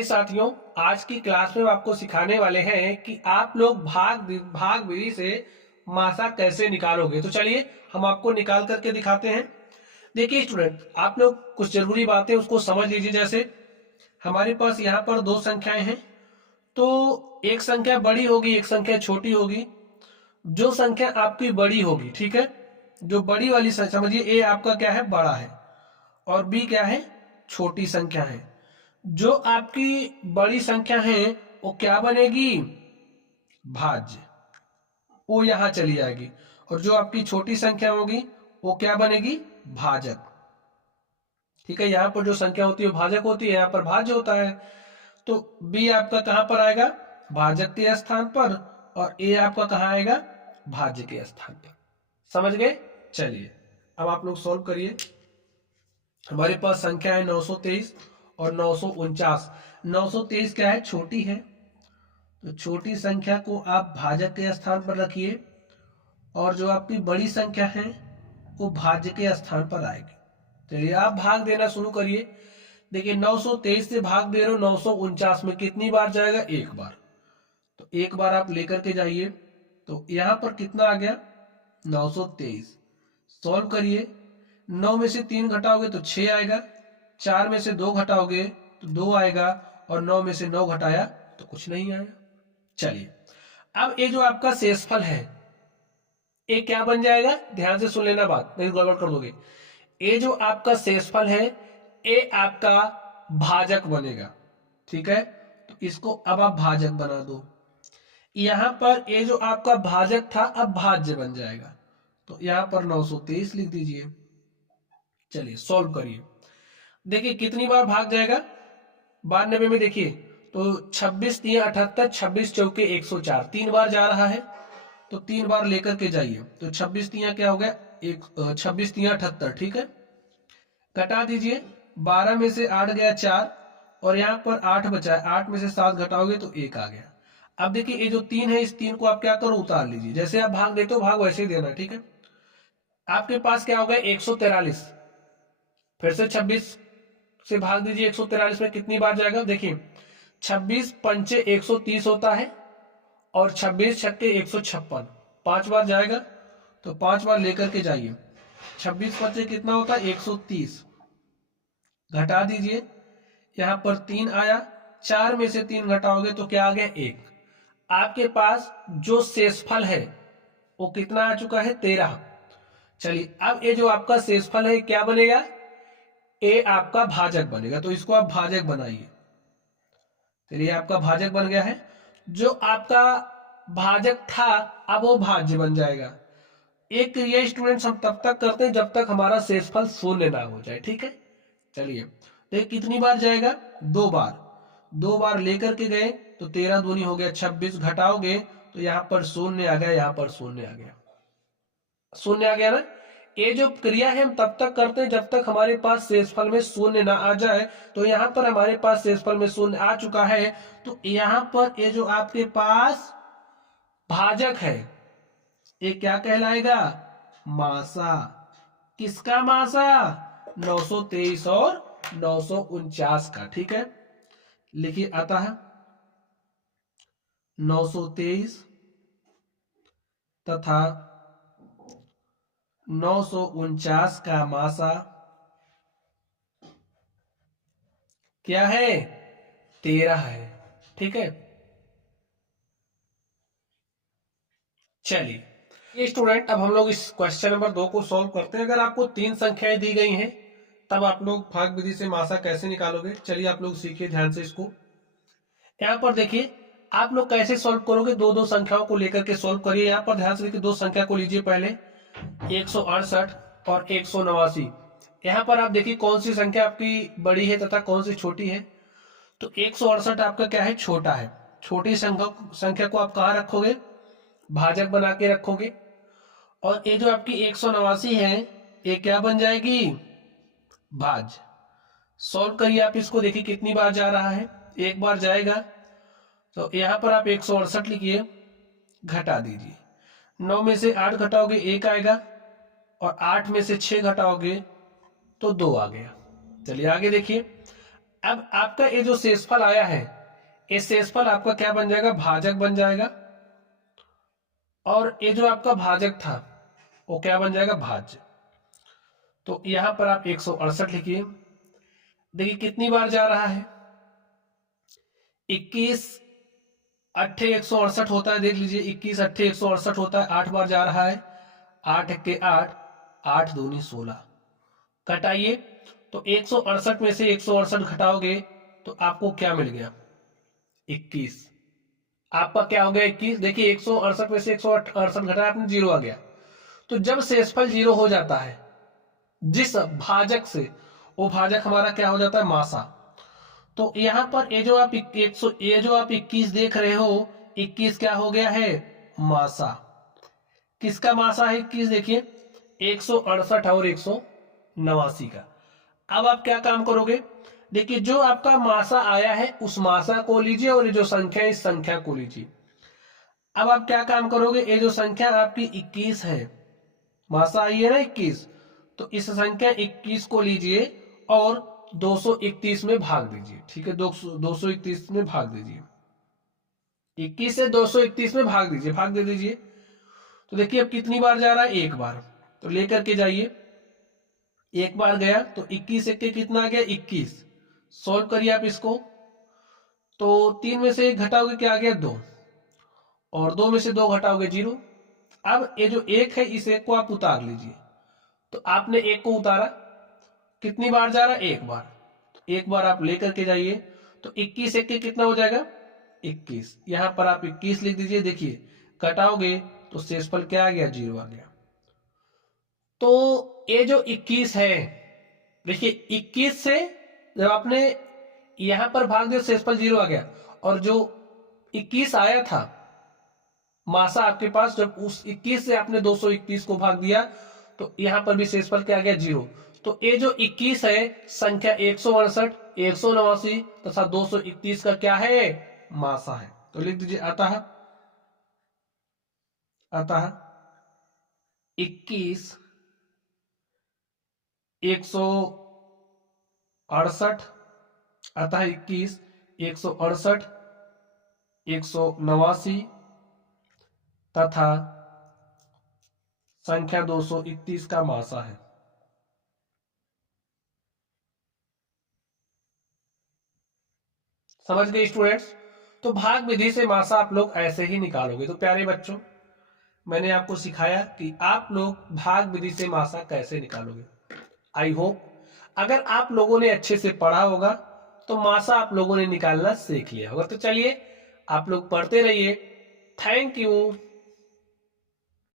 प्यारे साथियों, आज की क्लास में हम आपको सिखाने वाले हैं कि आप लोग भाग विधि से मासा कैसे निकालोगे। तो चलिए हम आपको निकाल करके दिखाते हैं। देखिए स्टूडेंट, आप लोग कुछ जरूरी बातें उसको समझ लीजिए। जैसे हमारे पास यहाँ पर दो संख्याएं हैं, तो एक संख्या बड़ी होगी, एक संख्या छोटी होगी। जो संख्या आपकी बड़ी होगी, ठीक है, जो बड़ी वाली समझिए, ए आपका क्या है, बड़ा है, और बी क्या है, छोटी संख्या है। जो आपकी बड़ी संख्या है वो क्या बनेगी, भाज्य, वो यहां चली जाएगी। और जो आपकी छोटी संख्या होगी वो क्या बनेगी, भाजक। ठीक है, यहाँ पर जो संख्या होती है भाजक होती है, यहाँ पर भाज्य होता है। तो बी आपका कहां पर आएगा, भाजक के स्थान पर, और ए आपका कहां आएगा, भाज्य के स्थान पर। समझ गए। चलिए अब आप लोग सॉल्व करिए। हमारे पास संख्या है 923 और 949। 923 क्या है, छोटी है, तो छोटी संख्या को आप भाजक के स्थान पर रखिए, और जो आपकी बड़ी संख्या है वो भाज्य के स्थान पर आएगी। चलिए आप भाग देना शुरू करिए। देखिए 923 से भाग दे रहे हो 949 में, कितनी बार जाएगा, एक बार। तो एक बार आप लेकर के जाइए, तो यहां पर कितना आ गया, 923। सॉल्व करिए। 9 में से 3 घटाओगे तो 6 आएगा, 4 में से 2 घटाओगे तो 2 आएगा, और 9 में से 9 घटाया तो कुछ नहीं आया। चलिए अब ये जो आपका शेषफल है ये क्या बन जाएगा, ध्यान से सुन लेना बात, नहीं गड़बड़ कर दोगे। ये जो आपका शेषफल है ये आपका भाजक बनेगा। ठीक है, तो इसको अब आप भाजक बना दो। यहां पर ये जो आपका भाजक था अब भाज्य बन जाएगा, तो यहां पर 923 लिख दीजिए। चलिए सॉल्व करिए। देखिए कितनी बार भाग जाएगा, 92 में देखिए, तो 26 3 78, 26 चौके 104, 3 बार जा रहा है, तो 3 बार लेकर के जाइए। तो 26 3 क्या हो गया, 26 3 78। ठीक है, घटा दीजिए। 12 में से 8 गया 4, और यहाँ पर 8 बचा है, 8 में से 7 घटाओगे तो 1 आ गया। अब देखिए ये जो 3 है, इस 3 को आप क्या करो, उतार लीजिए। जैसे आप भाग देते हो भाग वैसे ही देना। ठीक है, आपके पास क्या होगा, 143। फिर से 26 से भाग दीजिए। 143 में कितनी बार जाएगा, देखिए 26 पंचे 130 होता है, और 26 छक्के 156, 5 बार जाएगा। तो 5 बार लेकर के जाइए। 26 पंचे कितना होता है, 130। घटा दीजिए, यहां पर 3 आया, 4 में से 3 घटाओगे तो क्या आ गया, 1। आपके पास जो शेषफल है वो कितना आ चुका है, 13। चलिए अब ये जो आपका शेषफल है क्या बनेगा, ए आपका भाजक बनेगा, तो इसको आप भाजक बनाइए। चलिए आपका भाजक बन गया है। जो आपका भाजक था अब वो भाज्य बन जाएगा। एक क्रिया स्टूडेंट्स हम तब तक करते हैं जब तक हमारा शेषफल शून्य ना हो जाए। ठीक है, चलिए तो कितनी बार जाएगा, 2 बार। 2 बार लेकर के गए तो 13 दूनी हो गया 26, घटाओगे तो यहाँ पर शून्य आ गया, यहाँ पर शून्य आ गया, शून्य आ गया ना। ये जो क्रिया है हम तब तक करते हैं जब तक हमारे पास शेषफल में शून्य ना आ जाए। तो यहाँ पर हमारे पास शेषफल में शून्य आ चुका है, तो यहाँ पर ये जो आपके पास भाजक है ये क्या कहलाएगा, मासा। किसका मासा, 923 और 949 का। ठीक है, लिखिए अतः 923 तथा 949 का मासा क्या है, 13 है। ठीक है, चलिए ये स्टूडेंट अब हम लोग इस क्वेश्चन नंबर 2 को सॉल्व करते हैं। अगर आपको 3 संख्याएं दी गई हैं तब आप लोग भाग विधि से मासा कैसे निकालोगे। चलिए आप लोग सीखिए ध्यान से इसको। यहाँ पर देखिए आप लोग कैसे सॉल्व करोगे, दो दो संख्याओं को लेकर के सॉल्व करिए। यहाँ पर ध्यान से देखिए, दो संख्या को लीजिए पहले, 168 और 189। यहाँ पर आप देखिए कौन सी संख्या आपकी बड़ी है तथा कौन सी छोटी है। तो 168 आपका क्या है, छोटा है। छोटी संख्या को आप कहाँ रखोगे, भाजक बना के रखोगे। और ये जो आपकी 189 है ये क्या बन जाएगी, भाज्य। सॉल्व करिए आप इसको, देखिए कितनी बार जा रहा है, एक बार जाएगा। तो यहां पर आप 168 लिखिए, घटा दीजिए। 9 में से 8 घटाओगे 1 आएगा, और 8 में से 6 घटाओगे तो 2 आ गया। चलिए आगे देखिए, अब आपका ये जो शेषफल आया है, ये शेषफल आपका क्या बन जाएगा, भाजक बन जाएगा, और ये जो आपका भाजक था वो क्या बन जाएगा, भाज्य। तो यहां पर आप 168 लिखिए। देखिए कितनी बार जा रहा है, 21 अट्ठे 168 होता है, देख लीजिए 21 अट्ठे 168 होता है, 8 बार जा रहा है, 8 के 8, 8 दूनी 16, घटाइए। तो 168 में से 168 घटाओगे तो आपको क्या मिल गया, 21। आपका क्या हो गया, 21। देखिए 168 में से 168 घटाया आपने, जीरो आ गया। तो जब शेषफल जीरो हो जाता है जिस भाजक से, वो भाजक हमारा क्या हो जाता है, मासा। तो यहां पर ये जो आप 21 देख रहे हो, 21 क्या हो गया है, मासा। किसका मासा है 21, देखिए 168 और 189 का। अब आप क्या काम करोगे, देखिए जो आपका मासा आया है उस मासा को लीजिए और ये जो संख्या है इस संख्या को लीजिए। अब आप क्या काम करोगे, ये जो संख्या आपकी 21 है, मासा आई है ना 21, तो इस संख्या 21 को लीजिए और 231 में भाग दीजिए। ठीक है, 231 में भाग दीजिए, 21 से 231 में भाग दीजिए, भाग दे दीजिए। तो देखिए अब कितनी बार जा रहा है, एक बार। तो लेकर के जाइए, एक बार गया तो 21 एक के कितना आ गया, 21। सॉल्व करिए आप इसको, तो 3 में से 1 घटाओगे क्या आ गया, 2, और 2 में से 2 घटाओगे 0। अब ये जो 1 है इस 1 को आप उतार लीजिए। तो आपने 1 को उतारा, कितनी बार जा रहा है, एक बार। तो एक बार आप लेकर के जाइए, तो 21 एक के कितना हो जाएगा, 21। यहां पर आप 21 लिख दीजिए। देखिए घटाओगे तो शेषफल क्या आ गया, 0 आ गया। तो ये जो 21 है, देखिए 21 से जब आपने यहां पर भाग दिया शेषफल 0 आ गया, और जो 21 आया था मासा आपके पास, जब उस 21 से आपने 231 को भाग दिया तो यहां पर भी शेषफल क्या आ गया, 0। तो ये जो 21 है संख्या 168, 189 तथा 231 का क्या है, मासा है। तो लिख दीजिए अतः 21 168, अतः 21 168 189 तथा संख्या 231 का मासा है। समझ गए स्टूडेंट्स। तो भाग विधि से मासा आप लोग ऐसे ही निकालोगे। तो प्यारे बच्चों, मैंने आपको सिखाया कि आप लोग भाग विधि से मासा कैसे निकालोगे। आई होप अगर आप लोगों ने अच्छे से पढ़ा होगा तो मासा आप लोगों ने निकालना सीख लिया होगा। तो चलिए आप लोग पढ़ते रहिए। Thank you.